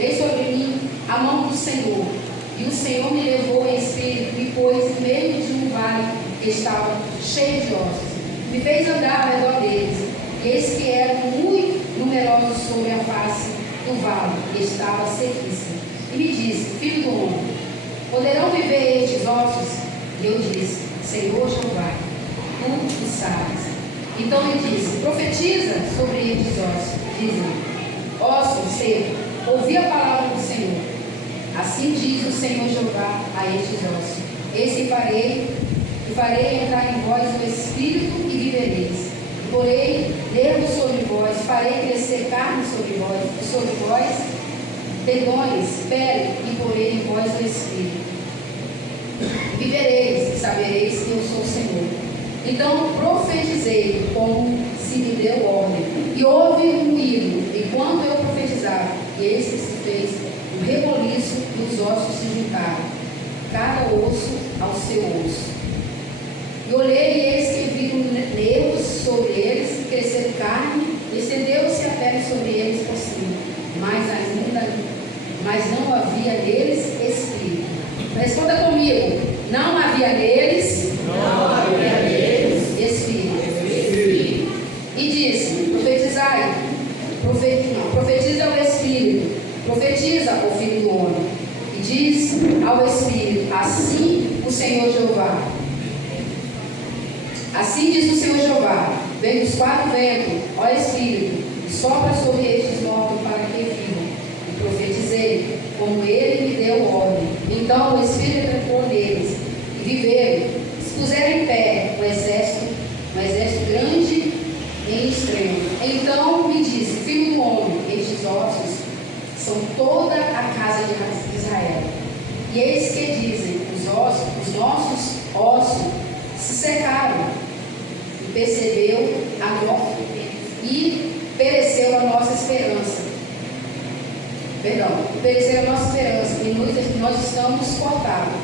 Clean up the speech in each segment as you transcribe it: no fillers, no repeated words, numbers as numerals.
veio sobre mim a mão do Senhor, e o Senhor me levou em espírito e me pôs em meio de um vale que estava cheio de ossos. Me fez andar ao redor deles, e eis que eram muito numerosos sobre a face do vale, que estava sequíssimo. E me disse: filho do homem, poderão viver estes ossos? E eu disse: Senhor Jeová, tu o sabes. Então me disse: profetiza sobre estes ossos, dizendo: ossos secos, ouvi a palavra do Senhor. Assim diz o Senhor Jeová a estes ossos: eis que farei entrar em vós o Espírito e vivereis. Porei nervos sobre vós, farei crescer carne sobre vós, e sobre vós tendões, pele, e porei em vós o Espírito. Vivereis e sabereis que eu sou o Senhor. Então profetizei como se me deu ordem, e houve um ruído enquanto eu profetizava, e eis que se fez um reboliço e os ossos se juntaram, cada osso ao seu osso. E olhei e eis que viram nervos sobre eles, e cresceram carne, e estendeu-se a pele sobre eles por cima, mas não havia neles espírito. Responda comigo: não havia neles espírito. E disse: profetizai, profetiza ao Espírito, profetiza ao Filho do Homem, e diz ao Espírito: assim o Senhor Jeová. Assim diz o Senhor Jeová: vem dos quatro ventos, ó Espírito, e sopra sobre estes mortos para que vivam. E profetizei, como ele me deu ordem. Então o Espírito entrou neles, e viveram, se puseram em pé um exército grande em extremo. Então me disse: filho do homem, estes ossos são toda a casa de Israel. E eis que dizem os nossos ossos se secaram, e pereceu a nossa esperança. Pereceu a nossa esperança, e nós estamos cortados.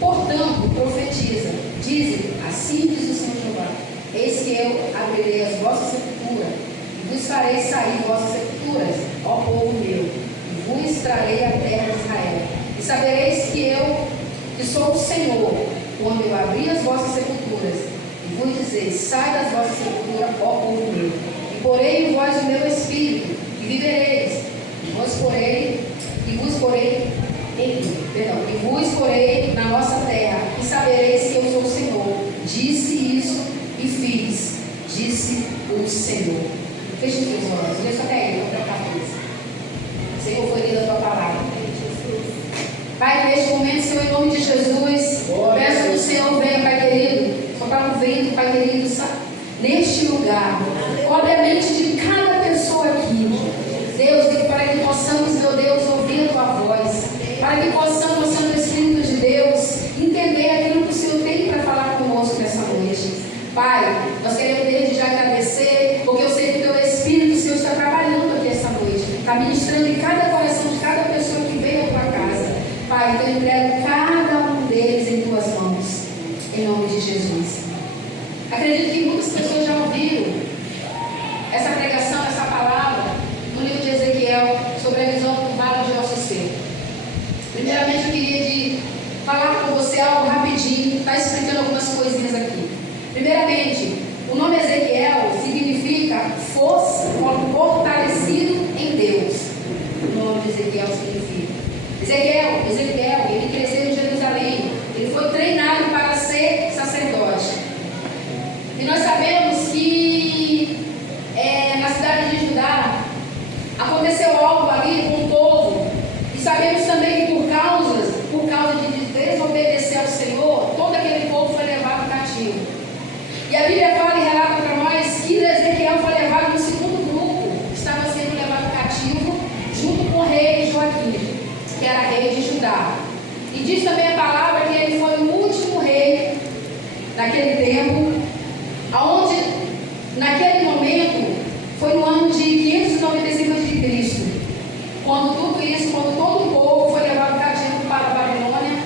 Portanto, profetiza, dizem: assim diz o Senhor Jeová: eis que eu abrirei as vossas sepulturas, e vos farei sair vossas sepulturas, ó povo meu, e vos trarei a terra de Israel. E sabereis que eu, que sou o Senhor, quando eu abrir as vossas sepulturas, e vos dizer: sai das vossas sepulturas, ó povo meu, e porei em vós o meu espírito, e vivereis, e vos porei na vossa terra, e sabereis que eu sou o Senhor. Disse isso e fiz, disse o Senhor. Feche os teus olhos, deixa até aí, para a cabeça. Senhor, foi lida a tua palavra. Pai, neste momento, Senhor, em nome de Jesus, peço que o Senhor venha, Pai querido, soprar o vento, Pai querido, neste lugar, obviamente de cada pessoa aqui, Deus, para que possamos, meu Deus, ouvir a tua voz, para que possamos, Senhor Espírito de Deus, entender aquilo que o Senhor tem para falar conosco nessa noite. Pai, nós queremos desde já agradecer, porque eu sei que o teu Espírito, Senhor, está trabalhando aqui essa noite, está ministrando em cada coração de cada pessoa que veio à tua casa. Pai, então eu entrego cada um deles em tuas mãos, em nome de Jesus. Acredito que muitas pessoas já ouviram essa pregação, essa palavra, no livro de Ezequiel, sobre a visão do vale de ossos secos. Primeiramente, eu queria falar com você algo rapidinho, está explicando algumas coisinhas aqui. Primeiramente, o nome Ezequiel significa fortalecido em Deus. O nome de Ezequiel significa. Ezequiel, ele cresceu em Jerusalém, ele foi treinado para ser sacerdote. E nós sabemos que na cidade de Judá aconteceu algo ali com o povo, e sabemos também que por causa de desobedecer ao Senhor, todo aquele povo foi levado cativo. E a Bíblia fala e relata para nós que Ezequiel foi levado no segundo grupo, que estava sendo levado cativo, junto com o rei Joaquim, que era rei de Judá. E diz também a palavra que ele foi o último rei daquele tempo, aonde naquele momento foi no ano de 595 a.C., quando todo o povo foi levado cativo para a Babilônia.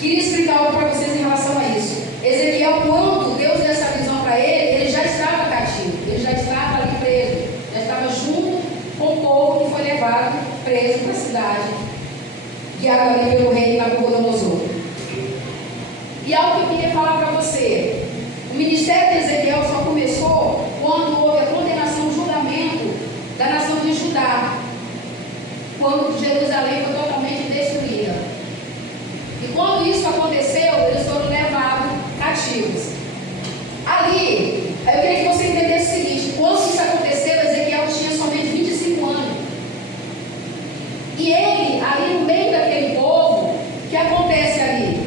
Queria explicar algo para vocês em relação a isso. Ezequiel, quando Deus deu essa visão para ele, ele já estava cativo, ele já estava ali preso, já estava junto com o povo que foi levado preso para a cidade, guiado ali pelo rei Nabucodonosor. E algo que eu queria falar para você: o ministério de Ezequiel só começou quando houve a condenação, o julgamento da nação de Judá, quando Jerusalém foi totalmente destruída. E quando isso aconteceu, eles foram levados cativos. Ali, eu queria que você entendesse o seguinte: quando isso aconteceu, Ezequiel tinha somente 25 anos. E ele, ali no meio daquele povo, o que acontece ali?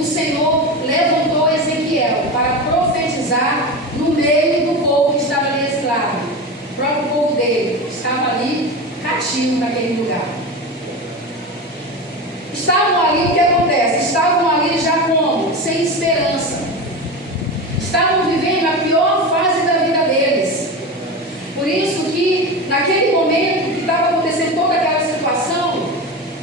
O Senhor levantou Ezequiel para profetizar no meio do povo que estava ali exilado. O próprio povo dele estava ali cativo naquele lugar. Estavam ali, o que acontece? Estavam ali já como? Sem esperança. Estavam vivendo a pior fase da vida deles. Por isso que naquele momento que estava acontecendo toda aquela situação,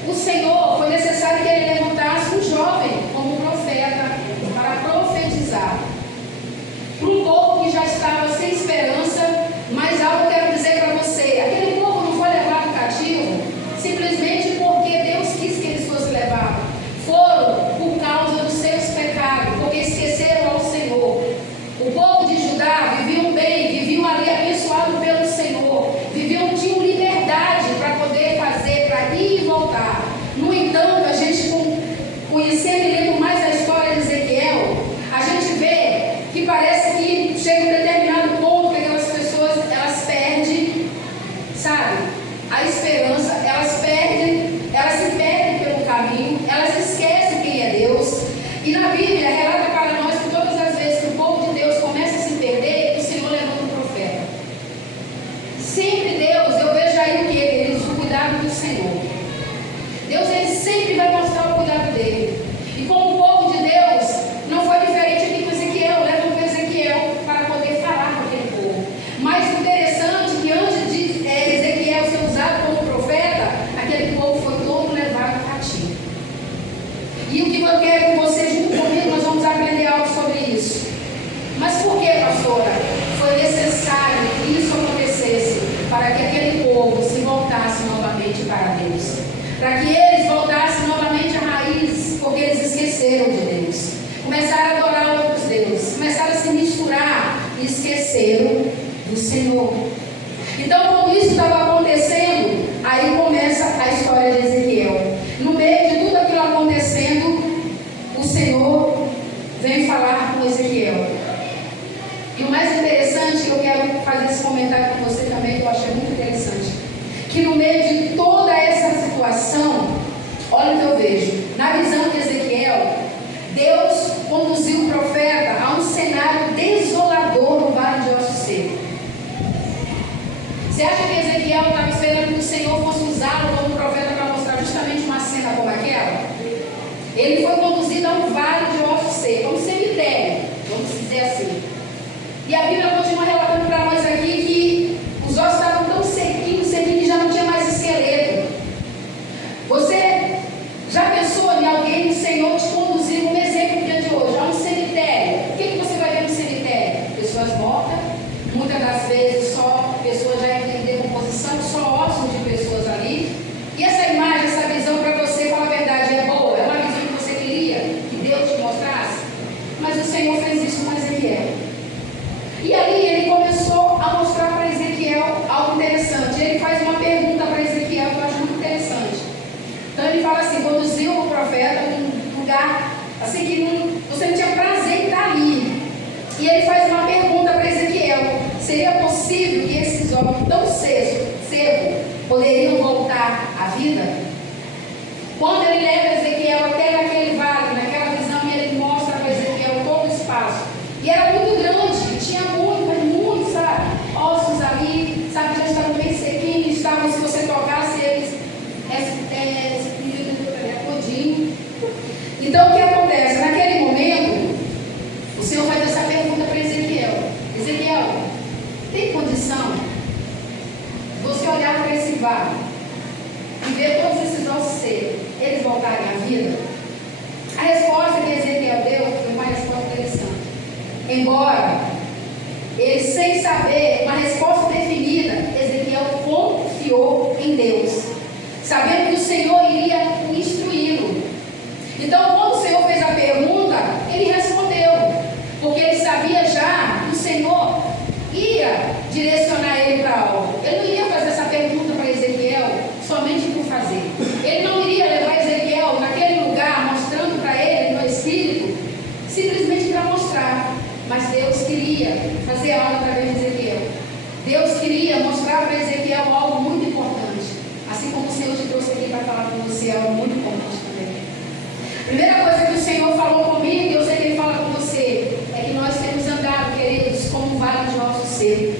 o Senhor, foi necessário que ele levantasse um jovem como profeta para profetizar para um povo que já estava sem esperança. Mas algo eu quero dizer para você: aquele povo não foi levado cativo simplesmente porque Deus quis que eles fossem levados. Foram por causa dos seus pecados, porque esqueceram ao Senhor. O povo de Judá viviam bem, viviam ali abençoado pelo Senhor, tinham liberdade para poder fazer, para ir e voltar. No entanto, a gente, conhecendo e lendo mais a história de Ezequiel, a gente vê que parece que chega um determinado ponto que aquelas pessoas, elas perdem, sabe, a esperança, elas se perdem pelo caminho, elas esquecem quem é Deus. E na Bíblia relata para nós que todas as vezes que o povo de Deus começa a se perder, o Senhor levanta um profeta. Sempre Deus, eu vejo aí o que? Eles, o cuidado do Senhor. Deus, ele sempre vai mostrar o cuidado dele. E como o povo de Deus, não foi diferente aqui com Ezequiel. Levam Ezequiel para poder falar com aquele povo. Mas o interessante é que antes de Ezequiel ser usado como profeta, aquele povo foi todo levado cativo. E o que eu quero que você, junto comigo, nós vamos aprender algo sobre isso. Mas por que, pastora? Foi necessário que isso acontecesse para que aquele povo se voltasse novamente para Deus. Para que eles voltassem novamente à raiz, porque eles esqueceram de Deus. Começaram a adorar outros deuses. Começaram a se misturar e esqueceram do Senhor. Então, quando isso estava acontecendo, aí começa a história de Ezequiel. No meio de tudo aquilo acontecendo, o Senhor vem falar com Ezequiel. E o mais interessante, que eu quero fazer esse comentário com você também, que eu achei muito interessante, que no meio de toda essa situação, olha o que eu vejo, na visão de Ezequiel, Deus conduziu o profeta a um cenário desolador no vale de Ossos Secos. Você acha que Ezequiel estava esperando que o Senhor fosse usá-lo como profeta para mostrar justamente uma cena como aquela? Ele foi conduzido a um vale de ossos secos, um cemitério, vamos dizer assim. E a Bíblia continua relatando para nós aqui que os ossos estavam tão sequinhos que já não tinha mais esqueleto. Você já pensou em alguém, o Senhor te conduzir, um exemplo do dia de hoje, a um cemitério? O que você vai ver no cemitério? Pessoas mortas, muitas das vezes só pessoas já em decomposição, só ossos de pessoas ali. E essa imagem, essa visão para você, fala a verdade, é boa? É uma visão que você queria que Deus te mostrasse? Mas o Senhor fez isso com Ezequiel. E aí ele começou a mostrar para Ezequiel algo interessante. Ele faz uma pergunta para Ezequiel que eu acho muito interessante. Então ele fala assim: conduziu o profeta num lugar assim que você não tinha prazer em estar ali. E ele faz uma pergunta para Ezequiel: seria possível que esses homens tão cedo poderiam voltar à vida? Quando ele leva Ezequiel até naquele vale, naquela visão, e ele mostra para Ezequiel todo o espaço. E era muito grande, tinha muito, sabe? Ossos ali, sabe, já estavam bem sequinhos, estavam, se você tocasse eles, todinho. Então o que acontece? Naquele momento, o Senhor faz essa pergunta para Ezequiel: Ezequiel, tem condição de você olhar para esse vale e ver todos esses ossos secos, eles voltarem à vida? A resposta que Ezequiel deu foi uma resposta interessante. Embora ele, sem saber uma resposta definida, Ezequiel confiou sabendo que o Senhor iria instruí-lo. Então, quando o Senhor fez a pergunta, ele respondeu, porque ele sabia já que o Senhor ia direcionar ele para algo. Ele não ia fazer essa pergunta para Ezequiel somente por fazer. Ele não iria levar Ezequiel naquele lugar, mostrando para ele no Espírito, simplesmente para mostrar. Mas Deus queria fazer algo através de Ezequiel. Deus queria mostrar para Ezequiel algo muito importante. Assim como o Senhor te trouxe aqui para falar com você, algo muito importante também. Primeira coisa que o Senhor falou comigo, e eu sei que Ele fala com você, é que nós temos andado, queridos, como um vale de ossos secos.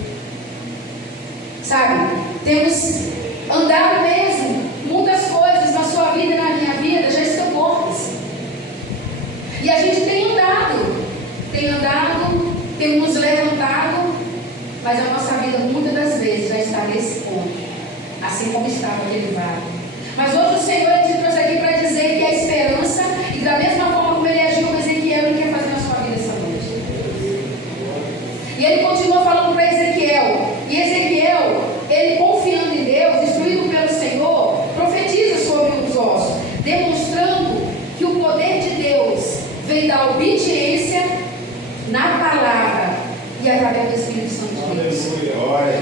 Sabe? Temos andado mesmo. Muitas coisas na sua vida e na minha vida já estão mortas. E a gente tem andado, tem nos levantado, mas a nossa vida muitas das vezes já está nesse ponto, assim como estava aquele vale. Mas hoje o Senhor te trouxe aqui para dizer que a esperança, e da mesma forma como Ele agiu com Ezequiel, Ele quer fazer na sua vida essa noite. E Ele continua falando para Ezequiel, e Ezequiel, ele confiando em Deus, instruído pelo Senhor, profetiza sobre os ossos, demonstrando que o poder de Deus vem da obediência na palavra e através do Espírito Santo de Deus.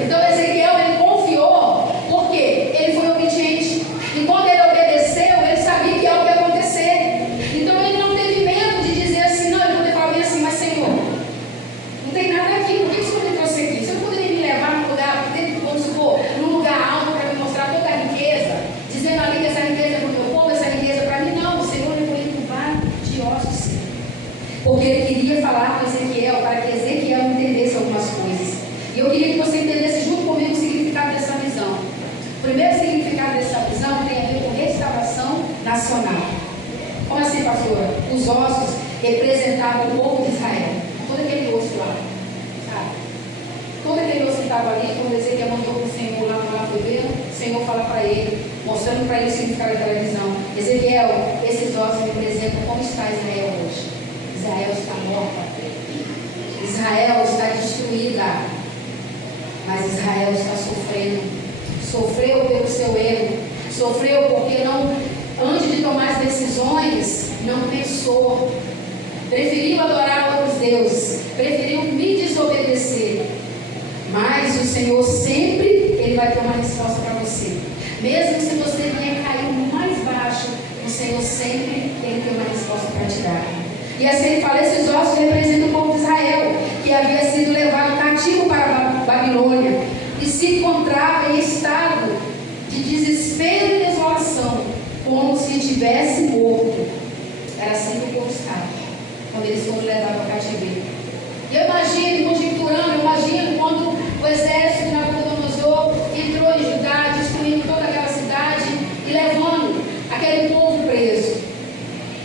Então Ezequiel, ele confiou, porque ele foi obediente, e quando ele obedeceu, ele sabia que algo ia acontecer. Então ele não teve medo de dizer assim, não, ele poderia falar bem assim, mas Senhor, não tem nada aqui, por que o Senhor me trouxe aqui? Você não poderia me levar num lugar, vamos supor, num lugar alto para me mostrar toda a riqueza, dizendo ali que essa riqueza é para o meu povo, essa riqueza é para mim? Não, o Senhor levou ele para o vale de ossos, porque ele queria falar com Ezequiel, para que Ezequiel entendesse algumas coisas. E eu queria que você entendesse junto comigo o significado dessa visão. O primeiro significado dessa visão tem a ver com restauração nacional. Como assim, pastora? Os ossos representavam o povo de Israel. Todo aquele osso lá, sabe? Todo aquele osso que estava ali, quando Ezequiel mandou para o Senhor lá foi ver, o Senhor fala para ele, mostrando para ele o significado daquela visão. Ezequiel, esses ossos representam como está Israel hoje. Israel está morta. Israel está destruída. Mas Israel está sofrendo. Sofreu pelo seu erro. Sofreu porque não, antes de tomar as decisões, não pensou. Preferiu adorar outros deuses. Preferiu me desobedecer. Mas o Senhor sempre, Ele vai ter uma resposta para você. Mesmo se você vier cair mais baixo, o Senhor sempre tem uma resposta para te dar. E assim ele fala, esses ossos representam o povo de Israel, que havia sido levado cativo para a Babilônia e se encontrava em estado de desespero e desolação, como se tivesse morto. Era assim que o povo estava, quando eles foram levados ao cativeiro. E eu imagino, conjecturando, eu imagino quando o exército de Nabucodonosor entrou em Judá, destruindo toda aquela cidade e levando aquele povo preso,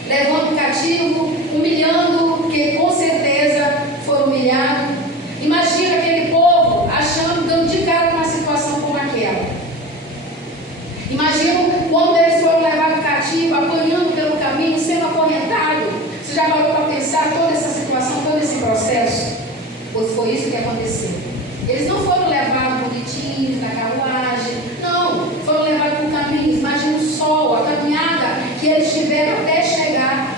levando cativo, humilhando, que com certeza foram humilhados. Imagina aquele povo achando, dando de cara com uma situação como aquela. Imagina quando eles foram levados cativo, apanhando pelo caminho, sendo acorrentados. Você já parou para pensar toda essa situação, todo esse processo? Pois foi isso que aconteceu. Eles não foram levados bonitinhos na carruagem, não, foram levados por caminhos. Imagina o sol, a caminhada que eles tiveram até chegar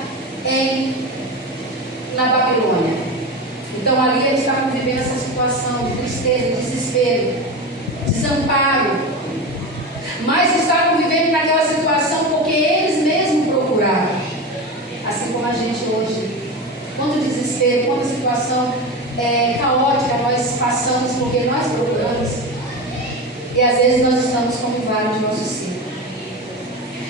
na Babilônia. Então ali eles estavam vivendo essa situação de tristeza, desespero, desamparo, mas estavam vivendo naquela situação porque eles mesmos procuraram, assim como a gente hoje. Quanto desespero, quanta situação caótica nós passamos porque nós procuramos, e às vezes nós estamos como vários de nossos filhos.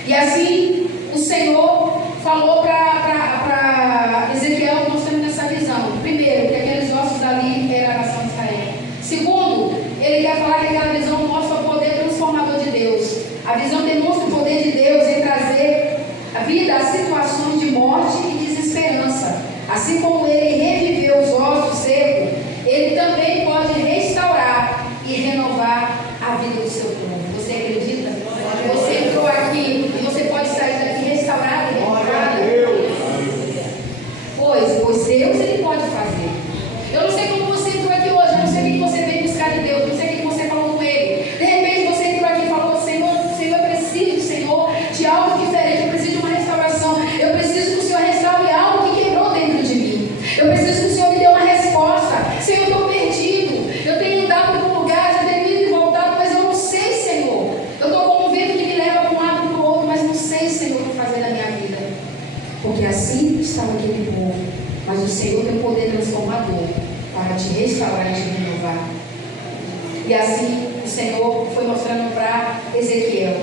E assim o Senhor falou para Ezequiel, mostrando essa visão. Primeiro, que aqueles ossos ali eram a nação de Israel. Segundo, ele quer falar que aquela visão mostra o poder transformador de Deus. A visão demonstra o poder de Deus em trazer a vida a situações de morte e desesperança. Assim como ele reviveu os ossos secos, ele também pode restaurar e renovar a vida do seu povo. Você acredita? Você entrou aqui e você pode sair daqui restaurado e renovado. Pois Deus, Ele pode fazer. Eu não sei como você entrou aqui hoje, eu não sei o que você veio buscar de Deus, não sei o que você falou com Ele. De repente você entrou aqui e falou, Senhor, eu preciso, assim estava aquele povo. Mas o Senhor tem o poder transformador para te restaurar e te renovar. E assim o Senhor foi mostrando para Ezequiel.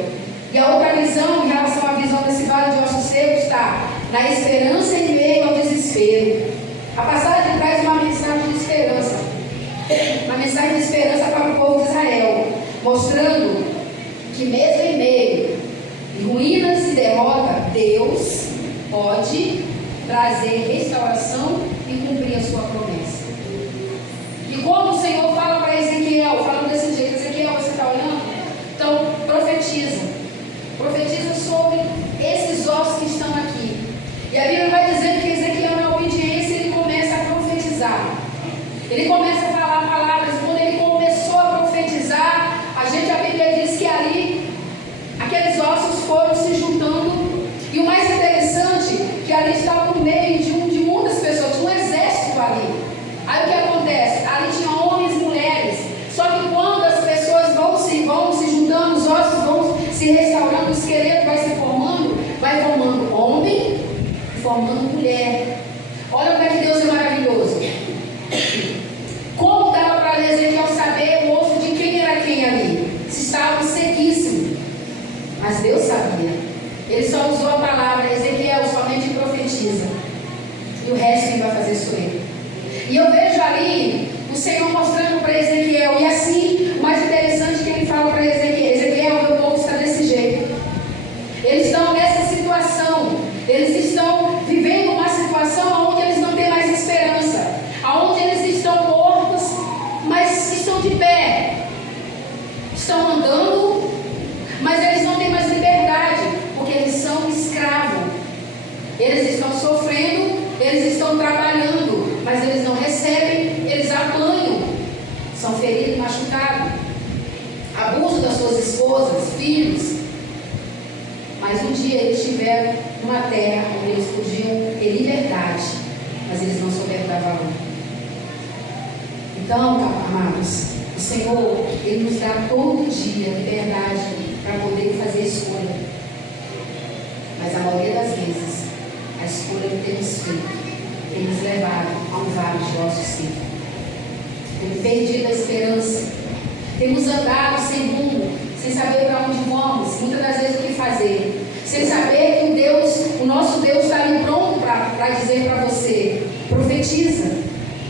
E a outra visão, em relação à visão desse vale de ossos secos, está na esperança em meio ao desespero. A passagem traz uma mensagem de esperança. Uma mensagem de esperança para o povo de Israel, mostrando que mesmo em meio de ruínas e derrota, Deus pode trazer restauração e cumprir a sua promessa. E como o Senhor fala para Ezequiel, falando desse jeito: Ezequiel, você está olhando? Então profetiza. Profetiza sobre esses ossos que estão aqui. E a Bíblia vai dizendo que Ezequiel, na obediência, ele começa a profetizar. Ele começa a falar palavras. Quando ele começou a profetizar, a Bíblia diz que ali, aqueles ossos foram se juntando. E o mais interessante, que ali estava no meio de muitas pessoas, um exército ali. Aí o que acontece? Ali tinha homens e mulheres. Só que quando as pessoas vão se juntando, os ossos vão se restaurando, o esqueleto vai formando homem e formando mulher. Olha como é que Deus é maravilhoso. Como dava para Ezequiel saber o osso de quem era quem ali? Se estava sequíssimo. Mas Deus sabia. Ele só usou a palavra: Ezequiel, somente profetiza. E o resto quem vai fazer sou eu. E eu vejo ali o Senhor mostrando para Ezequiel. E assim, o mais interessante é que ele fala para Ezequiel: Ezequiel, meu povo está desse jeito. Eles estão nessa situação. Eles estão vivendo uma situação onde eles não têm mais esperança. Onde eles estão mortos, mas estão de pé. Estão andando, mas eles não têm mais liberdade, porque eles são escravos. Eles estão sofrendo, eles estão trabalhando, mas eles não recebem, eles apanham, são feridos, machucados, abuso das suas esposas, filhos. Mas um dia eles tiveram uma terra onde eles podiam ter liberdade, mas eles não souberam dar valor. Então, amados, o Senhor, Ele nos dá todo dia liberdade para poder fazer escolha. Mas a maioria das vezes, a escolha que temos feito tem nos levado a um vale de ossos secos. Temos perdido a esperança. Temos andado sem rumo, sem saber para onde vamos, muitas das vezes o que fazer. Sem saber que o nosso Deus está ali pronto para dizer para você: profetiza.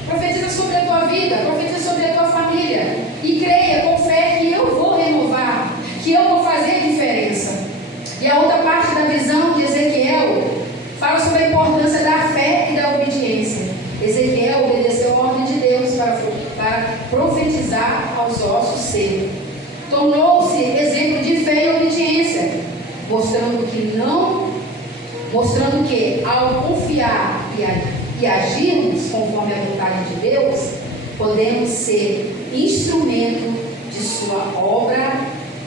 Profetiza sobre a tua vida, profetiza sobre a tua família. E creia com fé que eu vou renovar, que eu vou fazer diferença. E a outra parte da visão de Ezequiel fala sobre a importância da fé e da obediência. Ezequiel obedeceu a ordem de Deus para profetizar aos ossos secos. Tornou-se exemplo de fé e obediência, mostrando que ao confiar e agirmos conforme a vontade de Deus, podemos ser instrumento de sua obra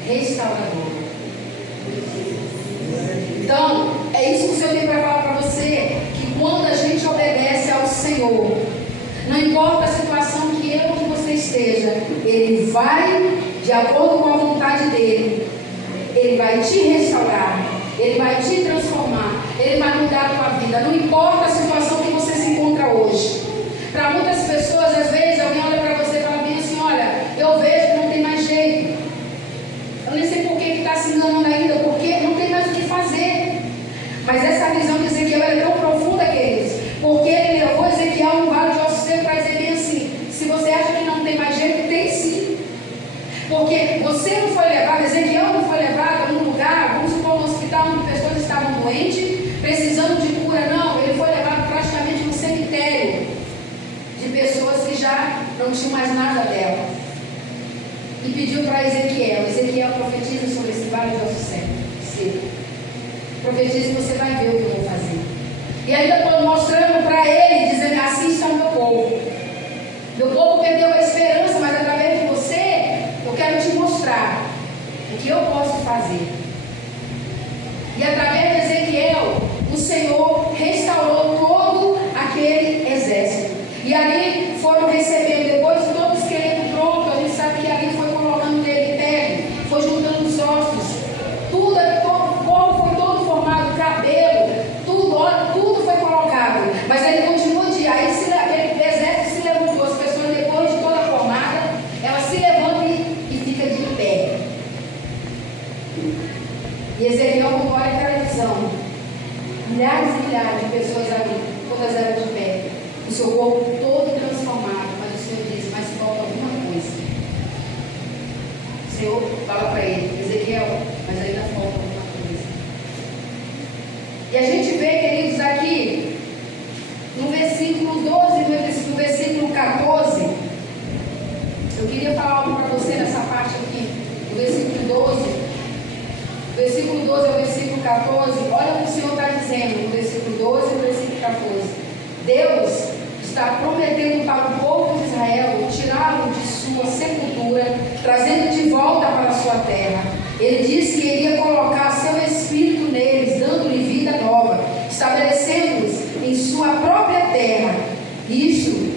restauradora. Então, é isso que o Senhor tem para falar para você, que quando a gente obedece ao Senhor, não importa a situação que eu ou que você esteja, Ele vai, de acordo com a vontade dEle, Ele vai te restaurar, Ele vai te transformar, Ele vai mudar a tua vida, não importa a situação que você se encontra hoje. Para muitas pessoas, às vezes, alguém olha para você e fala bem assim: olha, eu vejo que não tem mais jeito, eu nem sei por que está se enganando ainda, porque não tem mais o que fazer. Mas essa visão de Ezequiel é tão profunda, queridos, porque ele levou Ezequiel no vale de ossos secos para dizer bem assim: se você acha que não tem mais jeito, tem sim. Porque você não foi levado, Ezequiel não foi levado a um lugar, vamos supor, no hospital onde pessoas estavam doentes, precisando de cura, não. Ele foi levado praticamente no cemitério de pessoas que já não tinham mais nada dela. E pediu para Ezequiel: Ezequiel, profetiza sobre esse vale de ossos secos. Profetiza e você vai ver o que eu vou fazer. E ainda estou mostrando para ele, dizendo: assim está o meu povo. Meu povo perdeu a esperança, mas através de você, eu quero te mostrar o que eu posso fazer. E através de Ezequiel, o Senhor restaurou todo aquele exército. E ali foram recebendo, depois de todo o esqueleto pronto, a gente sabe que ali foi colocando nele pele, foi juntando os ossos, tudo, o corpo foi todo formado, cabelo, tudo foi colocado corpo todo transformado. Mas o Senhor diz, mas falta alguma coisa. O Senhor fala para ele, Ezequiel, mas ainda falta alguma coisa. E a gente vê, queridos, aqui, no versículo 12, no versículo 14, eu queria falar algo para você nessa parte aqui, do versículo 12. Versículo 12 ao versículo 14, olha o que o Senhor está dizendo, no versículo 12 e versículo 14. Deus está prometendo para o povo de Israel tirá-lo de sua sepultura, trazendo de volta para a sua terra. Ele disse que iria colocar seu espírito neles, dando-lhe vida nova, estabelecendo-os em sua própria terra. Isso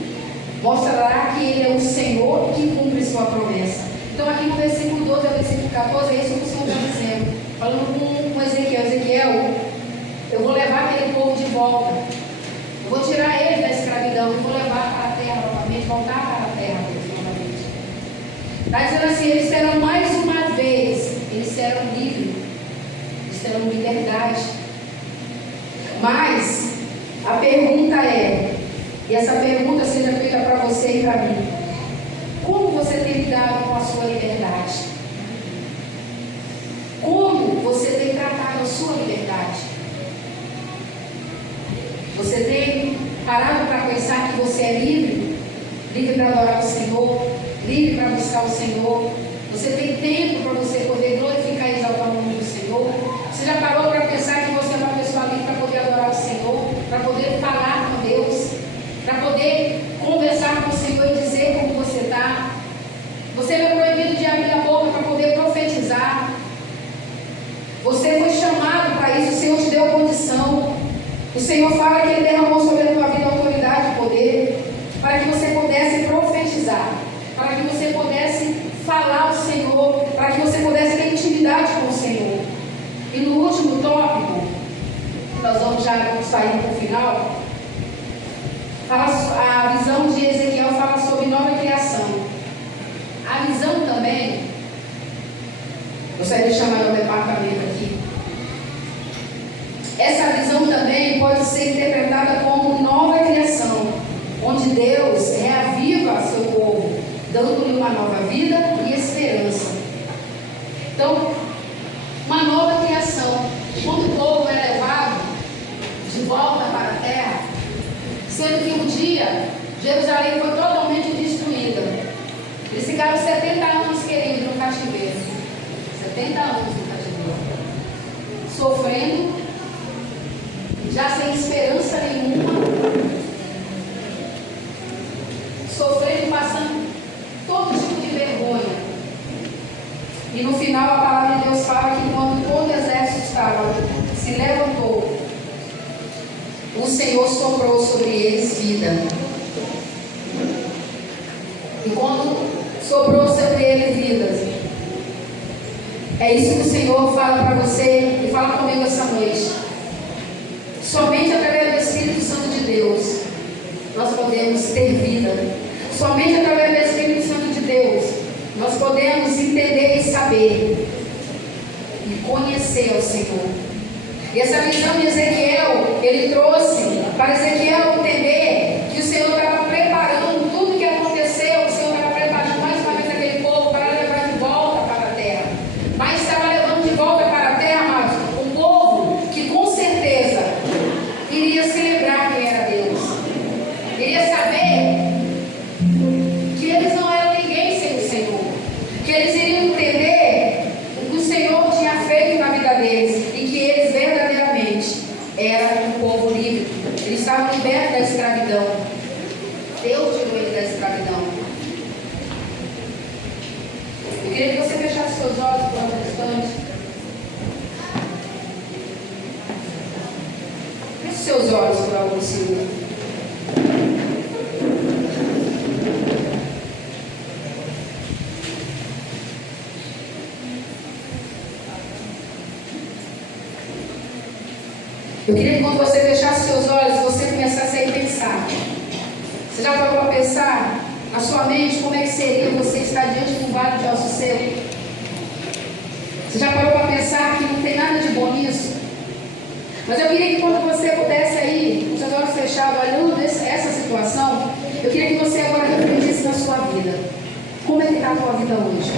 mostrará que Ele é o Senhor que cumpre sua promessa. Então aqui no versículo 12 ao versículo 14, é isso que o Senhor está dizendo. Falando com Ezequiel, Ezequiel, eu vou levar aquele povo de volta. Eu vou tirar eles da escravidão e vou levar para a terra novamente, voltar para a terra novamente. Está dizendo assim, eles terão mais uma vez, eles serão livres, eles terão liberdade. Mas a pergunta é, e essa pergunta seja feita para você e para mim: como você tem lidado com a sua liberdade? Como você tem tratado a sua liberdade? Você tem parado para pensar que você é livre? Livre para adorar o Senhor? Livre para buscar o Senhor? Você tem tempo para você poder glorificar e exaltar o nome do Senhor? Você já parou para pensar que você é uma pessoa livre para poder adorar o Senhor? Para poder falar com Deus? Para poder conversar com o Senhor e dizer como você está? Você não é proibido de abrir a boca para poder profetizar. Você foi chamado para isso, o Senhor te deu condição. O Senhor fala que Ele derramou sobre a tua vida autoridade e poder, para que você pudesse profetizar, para que você pudesse falar ao Senhor, para que você pudesse ter intimidade com o Senhor. E no último tópico, nós vamos já sair para o final, a visão de Ezequiel fala sobre nova criação. A visão também, gostaria de chamar o departamento aqui. Essa visão também pode ser interpretada como nova criação, onde Deus reaviva seu povo, dando-lhe uma nova vida e esperança. Então, uma nova criação. Quando o povo é levado de volta para a terra, sendo que um dia Jerusalém foi totalmente destruída. Eles ficaram 70 anos, queridos, no cativeiro. 70 anos no cativeiro. Sofrendo, já sem esperança nenhuma. Sofrendo, passando todo tipo de vergonha. E no final a palavra de Deus fala que quando todo o exército estava, se levantou, o Senhor soprou sobre eles vida. E quando soprou sobre eles vidas, é isso que o Senhor fala para você e fala comigo essa noite. Somente através do Espírito Santo de Deus nós podemos ter vida. Somente através do Espírito Santo de Deus nós podemos entender e saber e conhecer ao Senhor. E essa visão de Ezequiel, ele trouxe para Ezequiel entender que o Senhor estava preparando tudo o que aconteceu. O Senhor estava preparando mais uma vez aquele povo para levar de volta para a terra. Mas estava levando de volta para a terra, amados, um povo que com certeza iria se lembrar quem era Deus. Iria saber que eles não eram ninguém sem o Senhor. Que eles iriam entender o que o Senhor tinha feito na vida deles e que eles verdadeiramente eram um povo livre. Eles estavam libertos da escravidão. Deus tirou eles da escravidão. Eu queria que você fechasse seus olhos por um instante. Feche seus olhos por algum segundo. Eu queria que quando você fechasse seus olhos, você começasse a pensar. Você já parou para pensar na sua mente como é que seria você estar diante de um vale de ossos secos? Você já parou para pensar que não tem nada de bom nisso? Mas eu queria que quando você pudesse aí, com seus olhos fechados, olhando essa situação, está a tua vida hoje?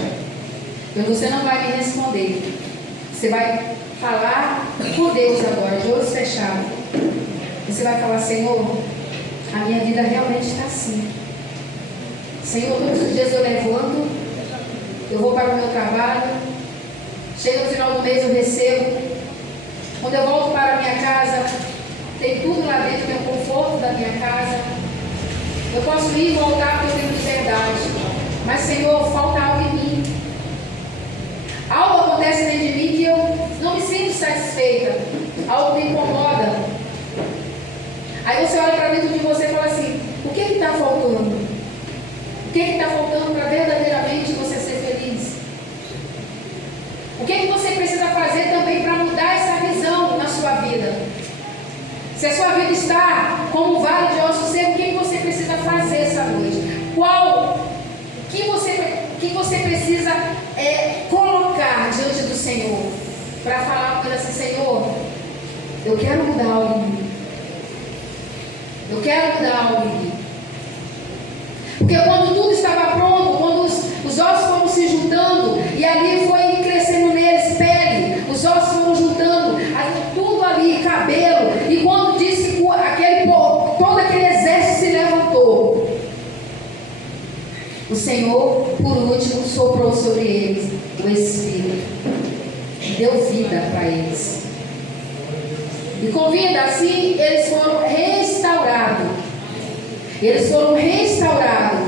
Você não vai me responder. Você vai falar com Deus agora, de olhos fechados. Você vai falar: Senhor, a minha vida realmente está assim. Senhor, todos os dias eu levanto, eu vou para o meu trabalho, chega no final do mês eu recebo. Quando eu volto para a minha casa, tem tudo lá dentro, tem o conforto da minha casa. Eu posso ir e voltar porque eu tenho liberdade. Mas, Senhor, falta algo em mim. Algo acontece dentro de mim que eu não me sinto satisfeita. Algo me incomoda. Aí você olha para dentro de você e fala assim: o que está faltando? O que está faltando para verdadeiramente você ser feliz? O que você precisa fazer também para mudar essa visão na sua vida? Se a sua vida está como um vale de ossos secos, o que você precisa fazer essa noite? O que você precisa colocar diante do Senhor para falar com Ele assim: Senhor, eu quero mudar algo em mim. Eu quero mudar algo em mim. Porque quando tudo estava pronto, quando os ossos foram se juntando, e ali foi crescendo neles pele, os ossos foram juntando, tudo ali, cabelo, e quando disse que todo aquele exército se levantou, o Senhor, por último, soprou sobre eles o Espírito, deu vida para eles. E com vida, assim, eles foram restaurados. Eles foram restaurados.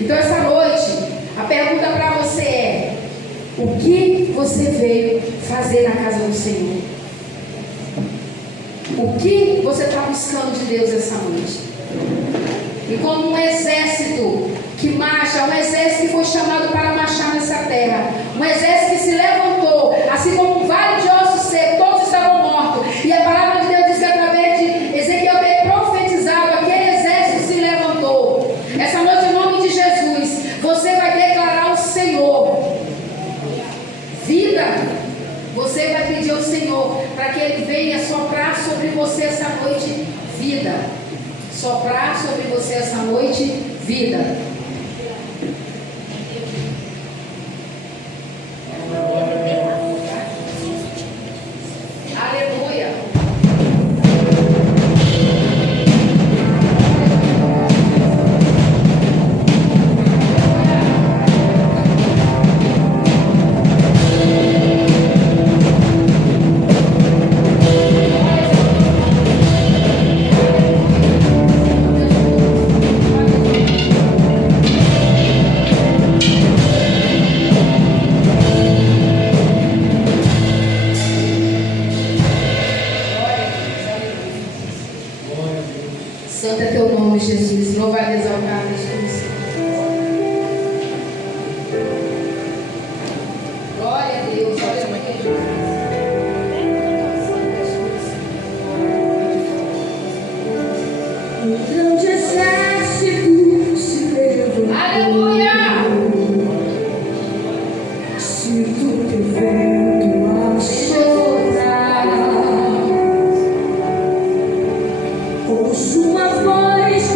Então, essa noite, a pergunta para você é: o que você veio fazer na casa do Senhor? O que você está buscando de Deus essa noite? E como um exército que marcha, um exército que foi chamado para marchar nessa terra, um exército que se levantou, assim como um vale de ossos secos, todos estavam mortos. E a palavra de Deus diz que através de Ezequiel ter profetizado, aquele exército se levantou. Essa noite, em nome de Jesus, você vai declarar ao Senhor vida. Você vai pedir ao Senhor para que Ele venha soprar sobre você essa noite vida. Soprar sobre você essa noite vida. Aleluia. Santo é teu nome, Jesus. Louvado e exaltado, Jesus. Glória a Deus. Olha a mãe de Um grande exército se levantou. Aleluia. Sinto teu vento a soprar. Ouço uma voz